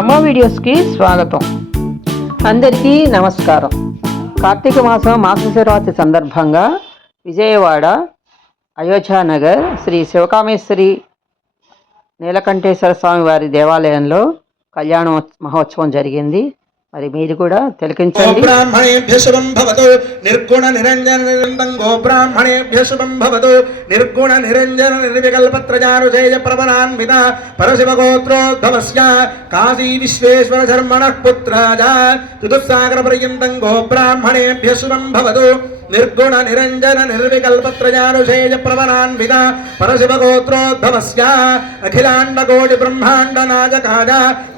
అమ్మ వీడియోస్కి స్వాగతం. అందరికీ నమస్కారం. కార్తీక మాసం మాస శివరాత్రి సందర్భంగా విజయవాడ అయోధ్యానగర్ శ్రీ శివకామేశ్వరి నీలకంఠేశ్వర స్వామి వారి దేవాలయంలో కళ్యాణ మహోత్సవం జరిగింది. మరి మీరు కూడా తిలకించండి. బ్రాహ్మణేభ్య శుభం భవతు నిర్గుణ నిరంజన నిరంబం గో బ్రాహ్మణేభ్య శుభం భవతు నిర్గుణ నిరంజన నిర్వికల్పత్రజానుజేయ ప్రవరాన్విత పరశివ గోత్రోద్భవస్య కాశీ విశ్వేశ్వర ధర్మణ పుత్రాజ చతుస్సాగర పర్యంతం గో బ్రాహ్మణేభ్య శుభం భవతు. నిర్గుణ నిరంజన నిర్వికల్పత్రజానుషేయ ప్రవణాన్విత పరశివ గోత్రోద్భవస్య అఖిలాండ కోటి బ్రహ్మాండ నాజకాజ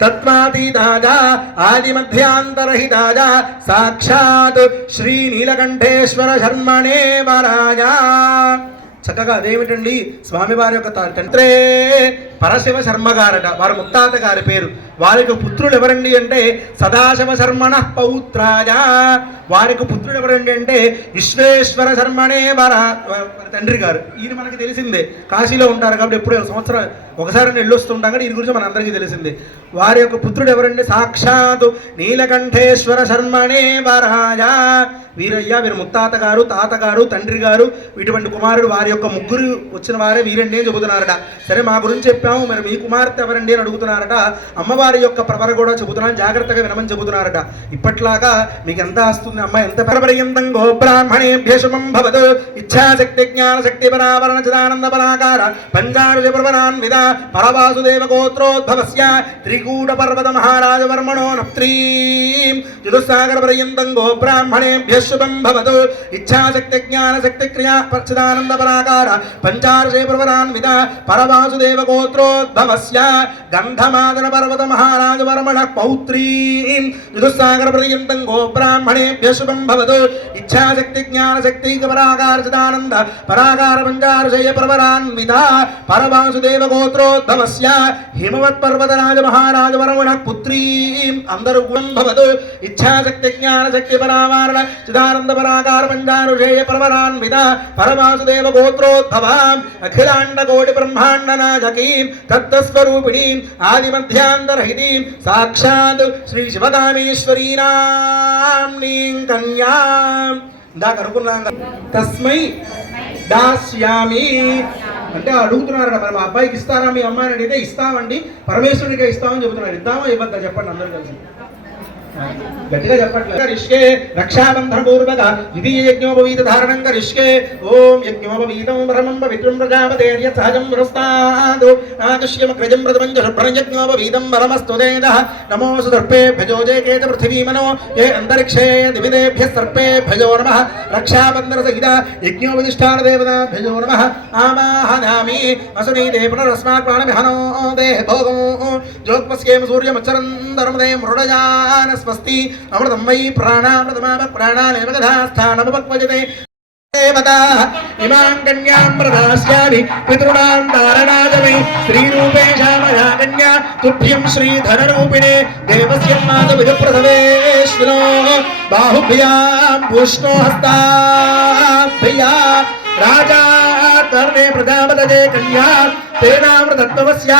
తత్వాతీతాజ ఆదిమధ్యాంతరహితాజ సాక్షాత్ శ్రీ నీలకంఠేశ్వర శర్మణే వరాజ చక్కగా అదేమిటండి? స్వామివారి యొక్క త- తంత్రే పరశివ శర్మ గారట వారి ముత్తాత గారి పేరు. వారికి పుత్రులు ఎవరండి అంటే సదాశివ శర్మణ పౌత్రాయ. వారికి పుత్రుడు ఎవరండి అంటే విశ్వేశ్వర శర్మణే వర తండ్రి గారు. ఈయన మనకి తెలిసిందే. కాశీలో ఉంటారు కాబట్టి ఎప్పుడు సంవత్సరం ఒకసారి వెళ్ళొస్తుంటాం కానీ ఈయన గురించి మన అందరికీ తెలిసిందే. వారి యొక్క పుత్రుడు ఎవరండి? సాక్షాత్ నీలకంఠేశ్వర శర్మణే వరాజ వీరయ్య వీరి ముత్తాత గారు తాతగారు తండ్రి గారు ఇటువంటి కుమారుడు వారి యొక్క ముగ్గురు వచ్చిన వారే వీరండి అని చెబుతున్నారట. సరే మా గురించి చెప్పాము. మరి మీ కుమార్తె ఎవరండి అని అడుగుతున్నారట. అమ్మవారు యొక్క ప్రవర కూడా చెబుతున్నాను. జాగ్రత్తగా వినమని చెబుతున్నారట. ఇప్పట్లాగా మీకు ఎంత వస్తుంది అమ్మ ఎంత పరపర్యంతం గోబ్రాహ్మణే బ్రాహ్మణేభ్య శుభం ఇచ్ఛాశక్తి జ్ఞాన శక్తి పరావరణ చిదానంద పరాకార పంచారుజ ప్రవరాన్విద పరవాసుదేవ గోత్రోద్భవస్య త్రికూట పర్వత మహారాజ వర్మణో నప్త్రీం. చతుస్సాగర పర్యంతం గోబ్రాహ్మణే భ్యశుభం శుభం ఇచ్ఛాశక్తి జ్ఞాన శక్తి క్రియా పచ్చిదానంద పరాకార పంచారుషే ప్రవరాన్విత పరవాసుదేవ గోత్రోద్భవస్య గంధమాదన పర్వత మహారాజ వర్మణ పౌత్రీ చతుస్సాగర పర్యంతం గోబ్రాహ్మణేభ్య శుభం భవతు ఇచ్ఛాశక్తి జ్ఞానశక్తి శక్తి పరాకార చిదానంద పరాకార పంచారుషయ ప్రవరాన్విత పరవాసుదేవ గోత్రోద్భవస్య హిమవత్ పర్వతరాజ మహారాజ వర్మణ పుత్రీం అందరూ గుణం భవతు ఇచ్ఛాశక్తి జ్ఞానశక్తి పరావారణ చిదానంద పరాగార పంచారుషేయ ప్రవరాన్విత పరమాసుదేవ గోత్రోద్భవాం అఖిలాండ కోటి బ్రహ్మాండ నాజకీం తత్వస్వరూపిణీం ఆదిమధ్యాంతరహితీం సాక్షాత్ శ్రీ శివకామేశ్వరీనాం కన్యా. ఇందాక అనుకున్నాను కదా. తస్మై దాస్యామి. అంటే అడుగుతున్నారట మరి మా అబ్బాయికి ఇస్తారా? మీ అమ్మాయిని అడిగితే ఇస్తామండి. పరమేశ్వరుడిగా ఇస్తామని చెబుతున్నారు. ఇద్దామా? ఇవ్వద్దా? చెప్పండి అందరూ కలిసి. గట్టిగా చెప్పట్లేదు. రిష్కే రక్షాబంధన పూర్వక ద్వితీయ యజ్ఞోపవీత ధారణం కరిష్కే ఓం యజ్ఞోపవీతం బ్రహ్మం పవిత్రం ప్రజాపతేర్య సహజం పురస్తాదు నాగశ్యమ క్రజం ప్రథమం శుభ్రం యజ్ఞోపవీతం పరమస్తుదేద నమోసు సర్పే భజోజే కేత పృథివీమనో. ఏ అంతరిక్షే దివిదేభ్య సర్పే భజో నమ. రక్షాబంధన సహిత యజ్ఞోపదిష్టాన దేవత భజో నమ. ఆమాహనామి అసునీతే పునరస్మాత్ ప్రాణమిహనో దేహ భోగం. జ్యోత్మస్యేమ సూర్యమచ్చరందరమదే మృడజానస్ స్వస్తి అమృతం వై ప్రాణామృతమాప ప్రాణానేవ కథాస్థానముపక్వజతే దేవతా ఇమాం కన్యాం ప్రదాస్యామి పితృణాం దారణాజవై శ్రీరూపేషామయా కన్యా తుభ్యం శ్రీధరరూపిణే దేవస్య మాధవిధప్రసవేశ్వరో బాహుభ్యాం పూష్ణో హస్తాభ్యా రాజా తర్ణే ప్రజాపతజే కన్యా తేనామృతత్వస్య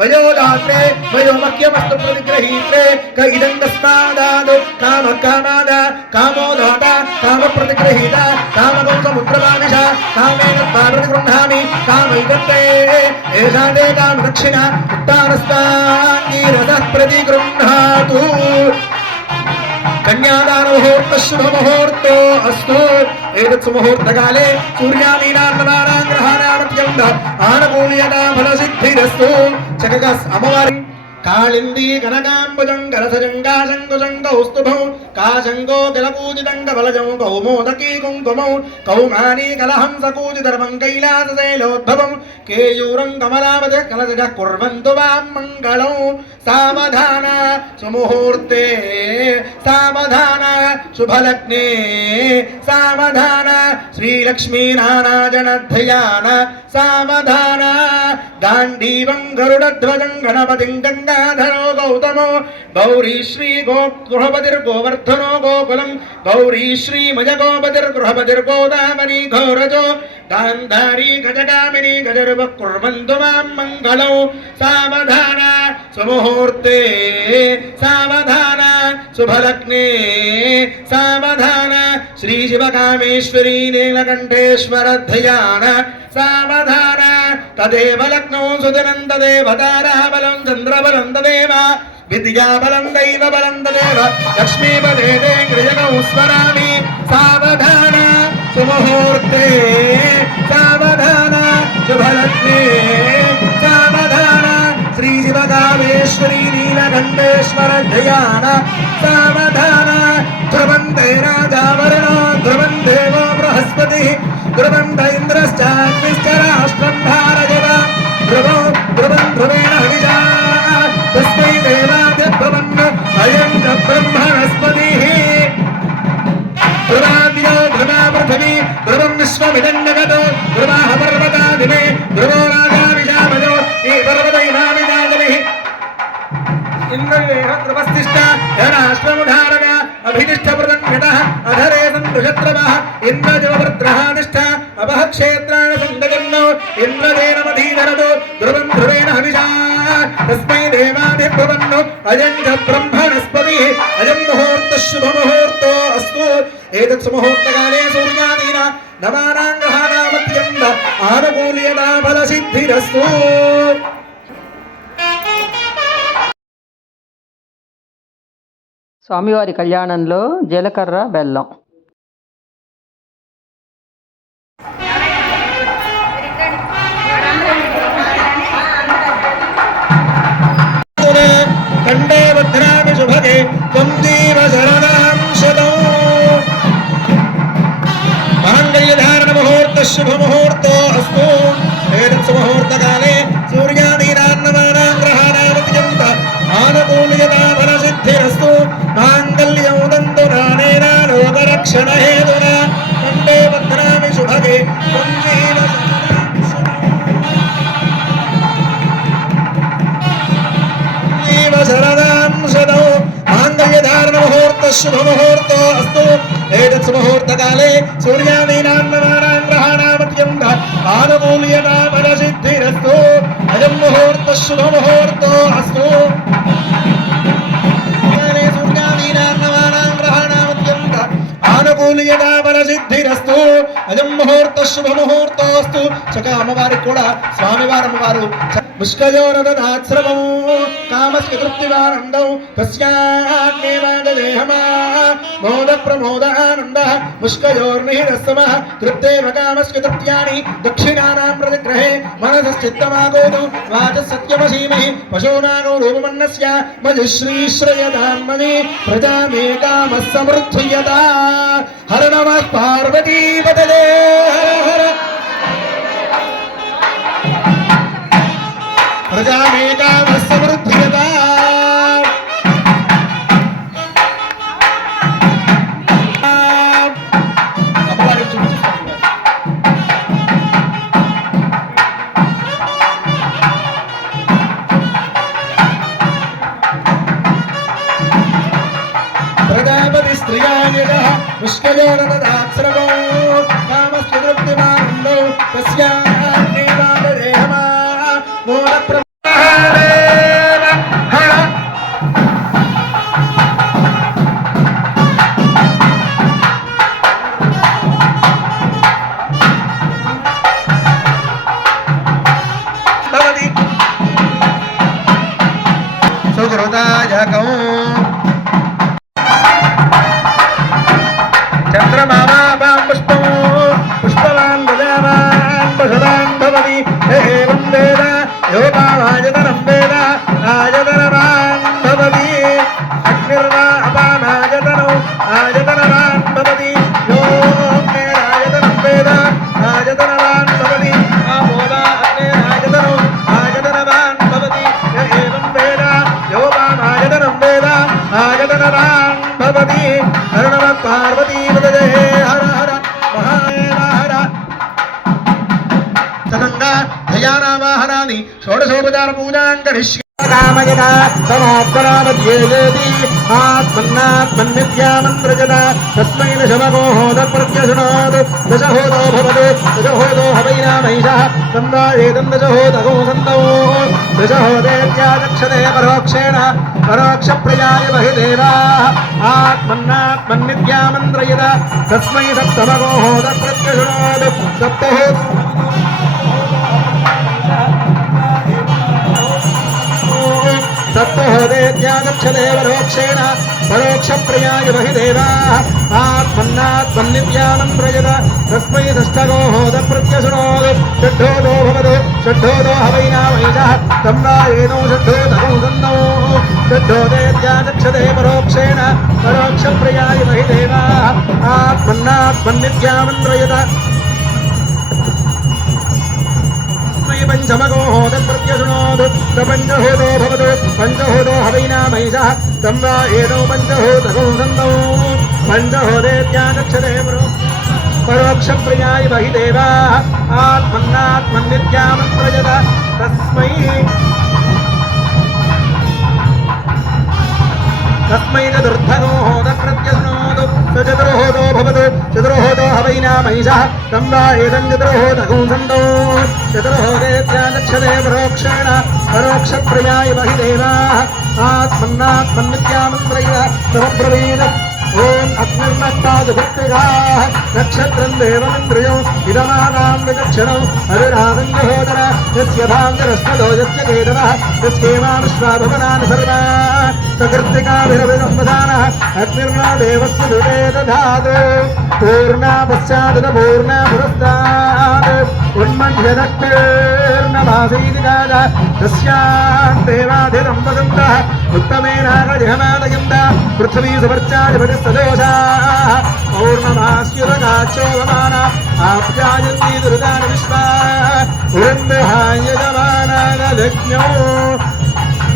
వయోదాత్రే వయోమఖ్యమస్తు ప్రతిగ్రహీత్రే క ఇదం కస్మాదాదు కామ కామాద కామోదాత కామ ప్రతిగ్రహీత కామగం సముద్రమానిష కామేన భారతి గృహామి కామ ఇదత్తే ఏషాదే కామ దక్షిణ ఉత్తానస్తాంగీరస ప్రతిగృహాతు. కన్యాదాన ముహూర్త శుభ ముహూర్తో అస్తు ఏదత్సు ముహూర్తకాలే సూర్యాదీనాన్నదానాం గ్రహాణామత్యంత ఆనుకూల్యత ఫల సిద్ధిరస్తు చక్కగా అమ్మవారి కాళిందీ కనకాంబుజం కలసజంగా కాశంగో కలపూజితం కౌమోదకీ కుంకుమౌ కౌమానీ కలహంసకూజిధర్మం కైలాసశైలోద్భవం కేయూరం కమలావత కలసజ కుర్వంతు వాం మంగళం సావధాన సుముహూర్తే సావధాన శుభలగ్నే సావధాన శ్రీలక్ష్మీనారాయణధ్యాన సావధాన గాంధీవం గరుడధ్వజం గణపతిం గంగా గౌతమ నమో గౌరీ శ్రీ గో గృహపతిర్గోవర్ధనో గోకులం గౌరీ శ్రీమయ గోపతిర్గృహపతిర్గోదామని ఘోరజో గాంధారీ గజగామిని గజరువ కుర్వంతు మాం మంగళం సావధాన సుముహూర్తే సావధాన శుభలగ్నే సావధాన శ్రీ శివకామేశ్వరీ నీలకంఠేశ్వర ధ్యాన సావధాన తదేవ లగ్నో సుదినం తదేవ తారాబలం చంద్రబలం తదేవ విద్యాబలం దైవ బలం తదేవ లక్ష్మీపదే గృజగౌ స్మరామి సావధాన సుముహూర్తే సావధాన శుభలగ్నే సావధాన శ్రీ శివకామేశ్వరీ నీలకంఠేశ్వర ధ్యాన సావధాన ధ్రువంతే రాజావరణ ధ్రువం దేవో బృహస్పతి ధ్రువంత ఇంద్రశ్చాగ్నిశ్చ రాష్ట్ర సందుషత్రవః ఇంద్రజవృద్రహాదిష్ట క్షేత్రాణ సందగన్నో ఇంద్రదేనమధీధరదు ధ్రువం ధ్రువేణ హవిషా. తస్మై దేవాదిభ్రువన్ను అయం చ బ్రహ్మణస్పతి అయం ముహూర్త శుభ ముహూర్తో అస్తు. ఏతత్ సుముహూర్తకాలే సూర్యాదీన నవానాం గ్రహాణామత్యంత ఆనుకూల్యతా ఫల సిద్ధిరస్తు స్వామివారి కళ్యాణంలో జీలకర్ర బెల్లం. జీవ శరణాం శతం మాంగళ్యధారణ ముహూర్త ముహూర్త శుభ ముహూర్తో అస్తు కాలే సూర్యాదీనాన్నమానాం గ్రహాణామత్యంత ఆనుకూల్యతా ఫల సిద్ధిరస్తు అయం ముహూర్త శుభ ముహూర్తోస్తు చక్క అమ్మవారికి కూడా స్వామివారు అమ్మవారు ముష్కయోరదాశ్రమము कामस्कृतृप्तिवानन्दौ तस्याग्नेवाददेहमा। मोदप्रमोदानन्दः पुष्कयोर्निहितः समः तृप्तेव कामस्कृतृप्त्यानि। दक्षिणानां प्रतिग्रहे प्रजामे कामः समृद्धुयता हर नमः पार्वतीपतये प्रजामेकामः षोडशोपचारपूजाङ्गरिष्य आत्मन्नात्मन्नित्यामन्त्रजदा तस्मै न शमको होदप्रत्यशृणोत् दशहोदो भवतु दशहोदो हवैनामैषः तन्दायेदं दशहोदगो तस्मै सप्तमको होदप्रत्यशृणोत् सप्तहोदेत्यागच्छते परोक्षेण परोक्षप्रियाय बहिदेवाः आत्मन्नात्मन्नित्यानं प्रयत तस्मै षष्ठगोहोद प्रत्यशृणोत् षड्ढोदो भवतु षड्ढोदो हवैनामैषः तं रायेनो षड्ढोदौ सन्तौ षड्ढोदेत्यागच्छते परोक्षेण परोक्षप्रियाय बहिदेवाः आत्मन्नात्मन्नित्यानं प्रयत पञ्चमगो होतप्रत्यशृणोत् स पञ्चहोतो भवतु पञ्चहोतो हवैनामैषः तं वा एतौ पञ्चहोतसौ सन्तौ पञ्चहोतेत्यागच्छते परोक्षप्रियाय बहि देवाः आत्मन्नात्मन्नित्यामन्त्रयत तस्मै తస్మై దుర్ధనో హోద ప్రత్యన్నోదు సచతుర్హోదో భవతు చతుర్హోదో హవైనా మహిష తంబాయేదం చతుర్హోదగుంసంతో చతుర్హోదేత్యాగచ్చదే పరోక్షేణ పరోక్షప్రియాయ మహి దేవా ఆత్మన్నాత్మన్నిత్యామంత్రయ సమబ్రవీణ ఓం అగ్నిర్మత్తాదుభక్తిగా నక్షత్రం దేవమింద్రియం ఇదమానాం విచక్షణం హరిరానందోదర యస్య భాంగరస్మదో యస్య కేదవ యస్యేమానుష్వాభవనాని సర్వా यस्येमा विश्वाभवनानि सर्वा सकृत्तिकाभिरभिसंवदानः अग्निर्नो देवस्य दुरे दधातु पूर्णा पश्चादत पूर्णा पुरस्तात् उन्मध्यदक्तिर्नमासीति राज तस्यां देवाधिरं वदन्तः उत्तमेनागजहनादयन्त पृथ्वी सुवर्चादिपतिस्तदोषाः पौर्णमास्युरगाचोवमान आप्यायन्ति दुर्गानि विश्वा पुरन्दहायजमानानलज्ञो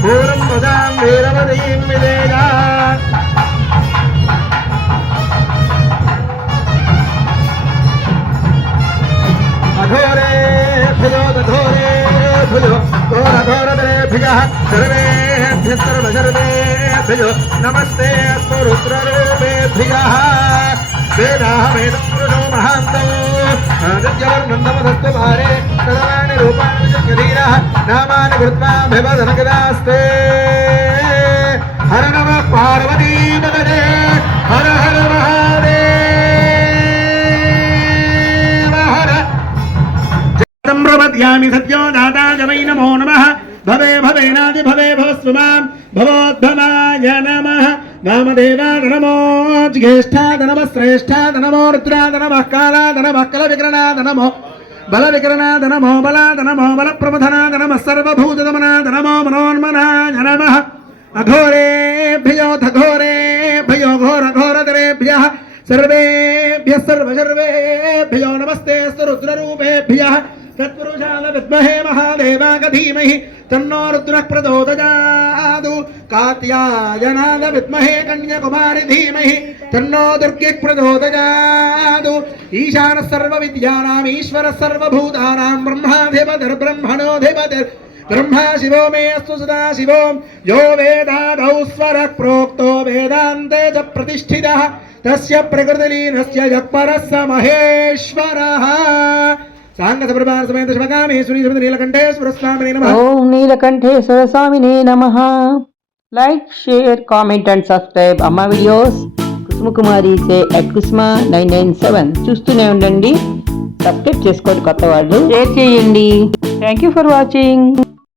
பூரம் பதாம் வீரவதியும் விதேதா அகோரே பிஜோ தோரே பிஜோ ஓர தோரதரே பிஜா சர்வே சர்வ சர்வே பிஜோ நமஸ்தே அஸ்மருத்ரரூபே பிஜா कृत्वाभिवदनगदास्ते हर नमः पार्वती नगरे हर हर महादेव हर तं प्रपद्यामि सद्यो दाताय वै नमो नमः भवे भवेनादि भवे भवस्व माँ भवोद्भवाय नमः वामदेवाय नमो ज्येष्ठाय नमः श्रेष्ठाय नमो रुद्राय नमः कालाय नमः कलविकरणाय नमो बलविकरणाय नमो बलाय नमो बलप्रमथनाय नमः सर्वभूतदमनाय नमो मनोन्मनाय नमः अघोरेभ्यो घोरेभ्यो घोरघोरतरेभ्यः सर्वेभ्यः सर्वसर्वेभ्यो नमस्ते रुद्ररूपेभ्यः तत्पुरुषाय विद्महे महादेवाय धीमहि तन्नो रुद्रः प्रचोदयात् कात्यायनाय विद्महे कन्याकुमारि धीमहि तन्नो दुर्गे प्रचोदयात् ईशानः सर्वविद्यानाम् ईश्वरः सर्वभूतानां ब्रह्माधिपतिर्ब्रह्मणोऽधिपतिर् ब्रह्मा शिवो मे अस्तु सदा शिवो। यो वेदादौ स्वरः प्रोक्तो वेदान्ते च प्रतिष्ठितः। तस्य प्रकृतिलीनस्य यत्परः स महेश्वरः। నీలకంఠేశ్వర స్వామిని నమః. ఓం నీలకంఠేశ్వర స్వామినే నమ. Like share comment and subscribe అమ్మ videos Kusumakumari say at Kusuma nine nine seven. చూస్తూనే ఉండండి. సబ్స్క్రైబ్ చేసుకోండి కొత్త వాళ్ళు. షేర్ చేయండి. Thank you for watching